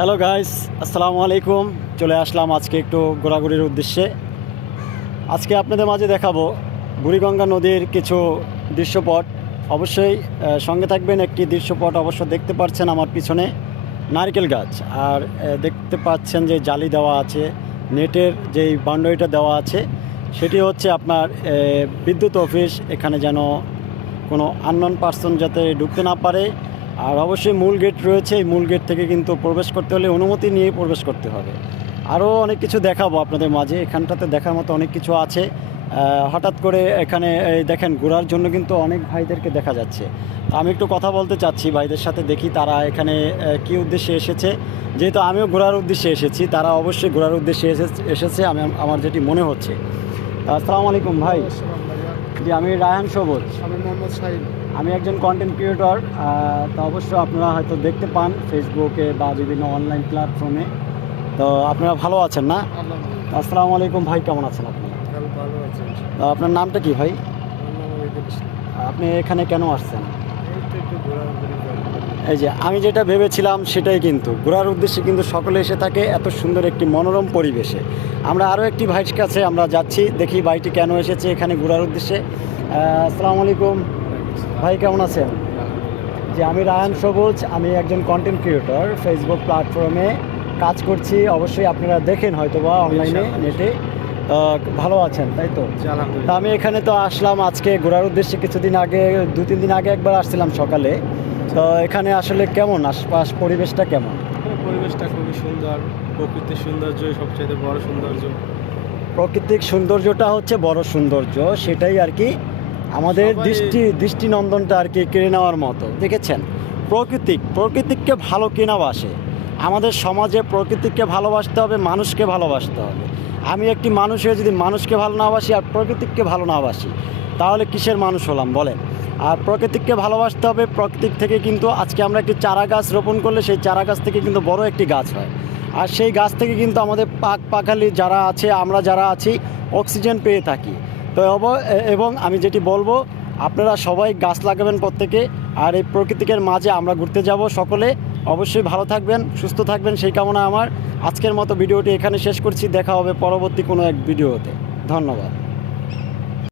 Hello guys, আসসালামু আলাইকুম। চলে আসলাম আজকে একটু ঘোরাঘুরির উদ্দেশ্যে। আজকে আপনাদের মাঝে দেখাবো বুড়িগঙ্গা নদীর কিছু দৃশ্যপট। অবশ্যই সঙ্গে থাকবেন। একটি দৃশ্যপট অবশ্য দেখতে পাচ্ছেন আমার পিছনে, নারকেল গাছ। আর দেখতে পাচ্ছেন যে জালি দেওয়া আছে, নেটের যেই বাউন্ডারিটা দেওয়া আছে সেটি হচ্ছে আপনার বিদ্যুৎ অফিস। এখানে যেন কোনো আননোন পার্সন যাতে ঢুকতে না পারে। আর অবশ্যই মূল গেট রয়েছে, এই মূল গেট থেকে কিন্তু প্রবেশ করতে হলে অনুমতি নিয়ে প্রবেশ করতে হবে। আরও অনেক কিছু দেখাবো আপনাদের মাঝে, এখানটাতে দেখার মতো অনেক কিছু আছে। হঠাৎ করে এখানে দেখেন ঘোরার জন্য কিন্তু অনেক ভাইদেরকে দেখা যাচ্ছে। আমি একটু কথা বলতে চাচ্ছি ভাইদের সাথে, দেখি তারা এখানে কী উদ্দেশ্যে এসেছে। যেহেতু আমিও ঘোরার উদ্দেশ্যে এসেছি, তারা অবশ্যই ঘোরার উদ্দেশ্যে এসেছে আমার যেটি মনে হচ্ছে। আসসালামু আলাইকুম ভাই। জি, আমি রায়হান সবুজ। আমি মোহাম্মদ শাহিন। আমি একজন কন্টেন্ট ক্রিয়েটর। তো অবশ্য আপনারা হয়তো দেখতে পান ফেসবুকে বা বিভিন্ন অনলাইন প্ল্যাটফর্মে। তো আপনারা ভালো আছেন না? আসসালামু আলাইকুম ভাই, কেমন আছেন আপনি? ভালো আছি। তো আপনার নামটা কি ভাই? আপনি এখানে কেন আসছেন? এই যে আমি যেটা ভেবেছিলাম সেটাই, কিন্তু ঘোরার উদ্দেশ্যে কিন্তু সকলে এসে থাকে এত সুন্দর একটি মনোরম পরিবেশে। আমরা আরও একটি ভাইয়ের কাছে আমরা যাচ্ছি, দেখি ভাইটি কেন এসেছে এখানে ঘোরার উদ্দেশ্যে। আসসালামু আলাইকুম ভাই, কেমন আছেন? যে আমি রায়হান সবুজ, আমি একজন কন্টেন্ট ক্রিয়েটর, ফেসবুক প্ল্যাটফর্মে কাজ করছি। অবশ্যই আপনারা দেখেন হয়তো বা অনলাইনে, নেটে। ভালো আছেন তাই তো? তা আমি এখানে তো আসলাম আজকে ঘোরার উদ্দেশ্যে। কিছুদিন আগে, 2-3 দিন আগে একবার আসছিলাম সকালে। তো এখানে আসলে কেমন আশপাশ পরিবেশটা কেমন? পরিবেশটা খুবই সুন্দর, প্রকৃতির সৌন্দর্যই সবচেয়ে বড় সৌন্দর্য। প্রাকৃতিক সৌন্দর্যটা হচ্ছে বড় সৌন্দর্য, সেটাই আর কি আমাদের দৃষ্টিনন্দনটা আর কি কেড়ে নেওয়ার মতো। দেখেছেন, প্রকৃতিককে ভালো কেনা বাসে। আমাদের সমাজে প্রকৃতিকে ভালোবাসতে হবে, মানুষকে ভালোবাসতে হবে। আমি একটি মানুষ হয়ে যদি মানুষকে ভালো না বাসি আর প্রকৃতিককে ভালো না বাসি, তাহলে কিসের মানুষ হলাম বলেন? আর প্রকৃতিককে ভালোবাসতে হবে। প্রকৃতিক থেকে কিন্তু আজকে আমরা একটি চারা গাছ রোপণ করলে সেই চারা গাছ থেকে কিন্তু বড় একটি গাছ হয়। আর সেই গাছ থেকে কিন্তু আমাদের পাখালি যারা আছে, আমরা যারা আছি, অক্সিজেন পেয়ে থাকি। তো এবং আমি যেটি বলবো, আপনারা সবাই গাছ লাগাবেন প্রত্যেকে। আর এই প্রকৃতিকের মাঝে আমরা ঘুরতে যাব সকলে। অবশ্যই ভালো থাকবেন, সুস্থ থাকবেন, সেই কামনা আমার। আজকের মতো ভিডিওটি এখানে শেষ করছি। দেখা হবে পরবর্তী কোনো এক ভিডিওতে। ধন্যবাদ।